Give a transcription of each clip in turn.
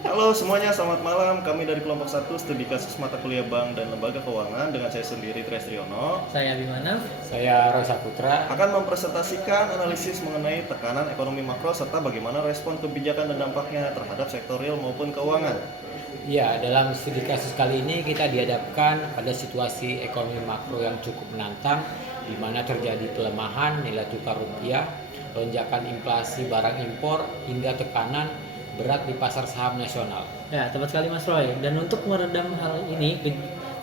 Halo semuanya, selamat malam. Kami dari kelompok 1 studi kasus mata kuliah bank dan lembaga keuangan dengan saya sendiri Trestriono Saya Bimana. Saya Rosa Putra. akan mempresentasikan analisis mengenai tekanan ekonomi makro serta bagaimana respon kebijakan dan dampaknya terhadap sektor real maupun keuangan. Ya, dalam studi kasus kali ini kita dihadapkan pada situasi ekonomi makro yang cukup menantang, di mana terjadi pelemahan nilai tukar rupiah, lonjakan inflasi barang impor, hingga tekanan berat di pasar saham nasional. Ya, tepat sekali Mas Roy. Dan untuk meredam hal ini,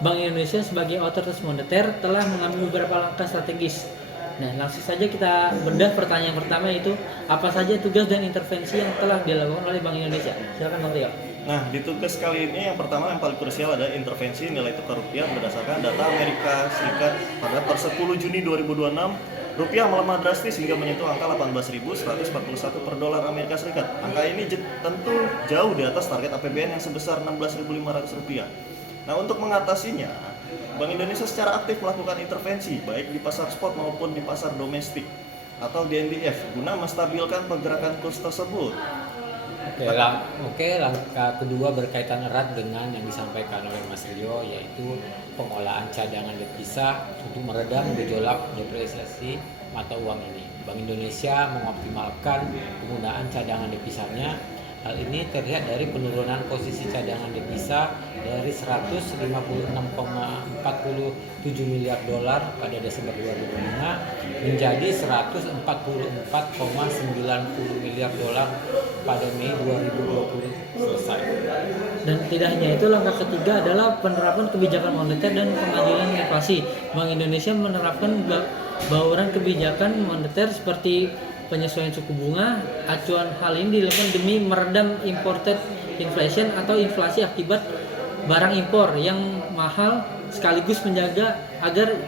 Bank Indonesia sebagai otoritas moneter telah mengambil beberapa langkah strategis. Nah, langsung saja kita bedah pertanyaan pertama, yaitu apa saja tugas dan intervensi yang telah dilakukan oleh Bank Indonesia. Silakan Bang Rio. Nah, di tugas kali ini yang pertama yang paling krusial adalah intervensi nilai tukar rupiah berdasarkan data Amerika Serikat pada per 10 Juni 2026. Rupiah melemah drastis hingga menyentuh angka 18.141 per dolar Amerika Serikat. Angka ini tentu jauh di atas target APBN yang sebesar 16.500 rupiah. Nah, untuk mengatasinya, Bank Indonesia secara aktif melakukan intervensi baik di pasar spot maupun di pasar domestik atau di NDF guna menstabilkan pergerakan kurs tersebut. Langkah kedua berkaitan erat dengan yang disampaikan oleh Mas Rio, yaitu pengolahan cadangan devisa untuk meredam gejolak depresiasi mata uang ini. Bank Indonesia mengoptimalkan penggunaan cadangan devisanya. Hal ini terlihat dari penurunan posisi cadangan devisa dari 156,47 miliar dolar pada Desember 2005 menjadi 144,90 miliar dolar pada Mei 2020 selesai. Dan tidak hanya itu, langkah ketiga adalah penerapan kebijakan moneter dan pengendalian inflasi. Bank Indonesia menerapkan bauran kebijakan moneter seperti penyesuaian suku bunga. Acuan hal ini dilakukan demi meredam imported inflation atau inflasi akibat barang impor yang mahal, sekaligus menjaga agar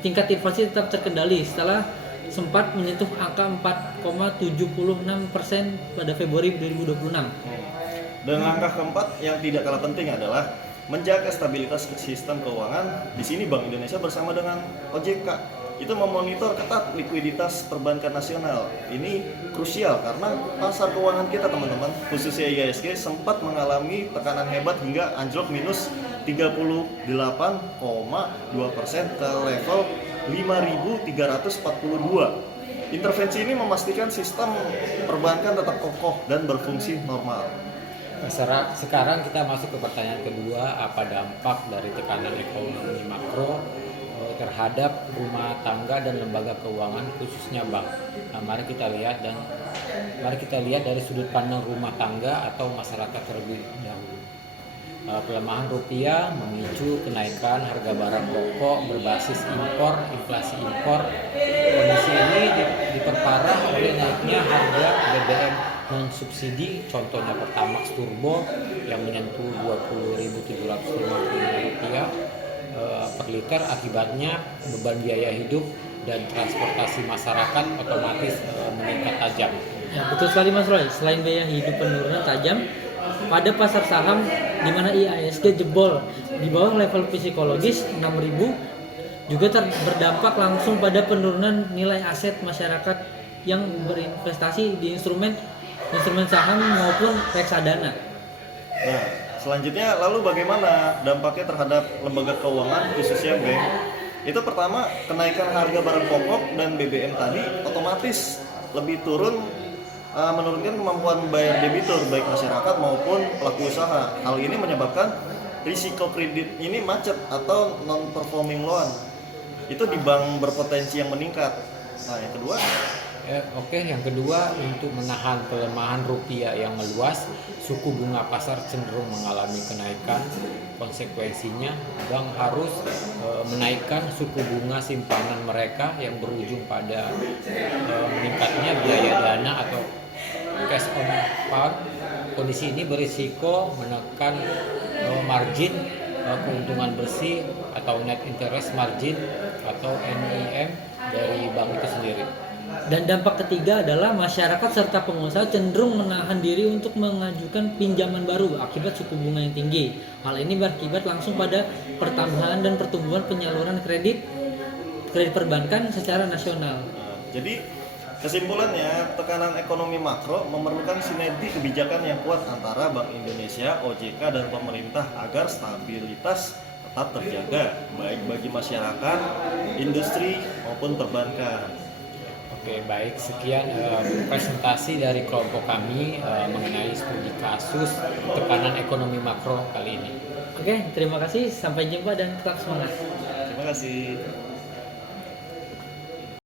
tingkat inflasi tetap terkendali setelah sempat menyentuh angka 4,76% pada Februari 2026. Dan langkah keempat yang tidak kalah penting adalah menjaga stabilitas sistem keuangan. Di sini Bank Indonesia bersama dengan OJK itu memonitor ketat likuiditas perbankan nasional. Ini krusial karena pasar keuangan kita, teman-teman, khususnya IHSG, sempat mengalami tekanan hebat hingga anjlok minus 38,2% ke level 5.342. Intervensi ini memastikan sistem perbankan tetap kokoh dan berfungsi normal. Sekarang kita masuk ke pertanyaan kedua, apa dampak dari tekanan ekonomi makro terhadap rumah tangga dan lembaga keuangan khususnya bank. Nah, mari kita lihat dari sudut pandang rumah tangga atau masyarakat terlebih dahulu. Pelemahan rupiah memicu kenaikan harga barang pokok berbasis impor, inflasi impor. Kondisi ini diperparah oleh naiknya harga BBM non subsidi, contohnya Pertamax Turbo yang menyentuh Rp20.750 per liter. Akibatnya beban biaya hidup dan transportasi masyarakat otomatis meningkat tajam. Ya, betul sekali Mas Roy. Selain biaya hidup penurunan tajam pada pasar saham, di mana IHSG jebol di bawah level psikologis 6.000, juga berdampak langsung pada penurunan nilai aset masyarakat yang berinvestasi di instrumen saham maupun reksadana. Nah, selanjutnya lalu bagaimana dampaknya terhadap lembaga keuangan khususnya bank? Itu pertama, kenaikan harga barang pokok dan BBM tadi otomatis lebih menurunkan kemampuan bayar debitur baik masyarakat maupun pelaku usaha. Hal ini menyebabkan risiko kredit ini macet atau non performing loan. Itu di bank berpotensi yang meningkat. Nah, yang kedua, Yang kedua, untuk menahan pelemahan rupiah yang meluas, suku bunga pasar cenderung mengalami kenaikan. Konsekuensinya, bank harus menaikkan suku bunga simpanan mereka yang berujung pada meningkatnya biaya dana atau cash on fund. Kondisi ini berisiko menekan margin keuntungan bersih atau net interest margin atau NIM dari bank itu sendiri. Dan dampak ketiga adalah masyarakat serta pengusaha cenderung menahan diri untuk mengajukan pinjaman baru akibat suku bunga yang tinggi. Hal ini berakibat langsung pada pertambahan dan pertumbuhan penyaluran kredit perbankan secara nasional. jadi Kesimpulannya, tekanan ekonomi makro memerlukan sinergi kebijakan yang kuat antara Bank Indonesia, OJK, dan pemerintah agar stabilitas tetap terjaga, baik bagi masyarakat, industri, maupun perbankan. Oke, baik. Sekian presentasi dari kelompok kami mengenai studi kasus tekanan ekonomi makro kali ini. Oke, terima kasih. Sampai jumpa dan tetap semangat. Terima kasih.